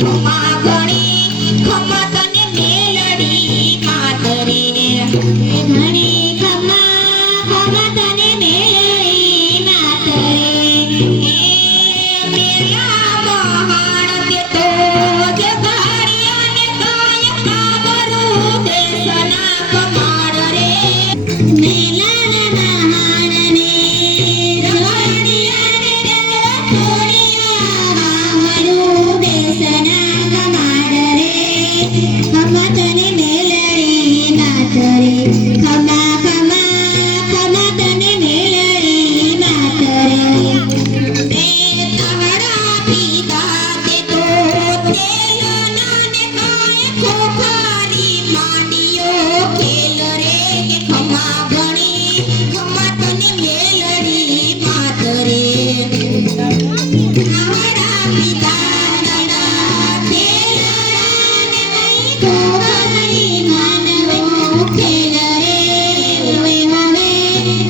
ખમા ઘણી ખમા તને મેલડી માતરે ઘણી ખમા તને મેલડી માતરે મેલા મહાણ તે તો જગાડિયાને કાય કાબરું દેશના કમાડ રે મેલા મહાણને જગાડિયાને તોડિયા વાહરું દેશના કમાડ રે ખમા તને મેલડી માતરે ખમા તને મેલડી માતરે એ તારા પિતા તે તો તેલના ને કાય ખોખારી માંડીઓ ખેલ રે કે ખમા ઘણી ખમા તને મેલડી માતરે તારા પિતા નડા તેલના ને કાય ખોખારી માનવો ખેલ રે હવે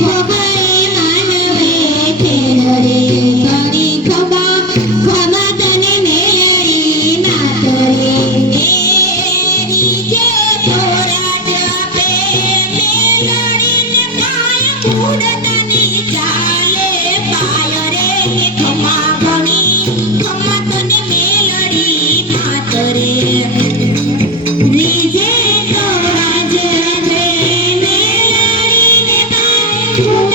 ખોખારી માનવે ખેલ રે ઘણી ખમા તને મેલડી માતરે રીજે તોરા જાપે મેલડીને કાય કુડતાની ચાલે પાય રે ખમા ઘણી ખમા તને મેલડી માતરે રીજે તોરા જાપે મેલડીને કાય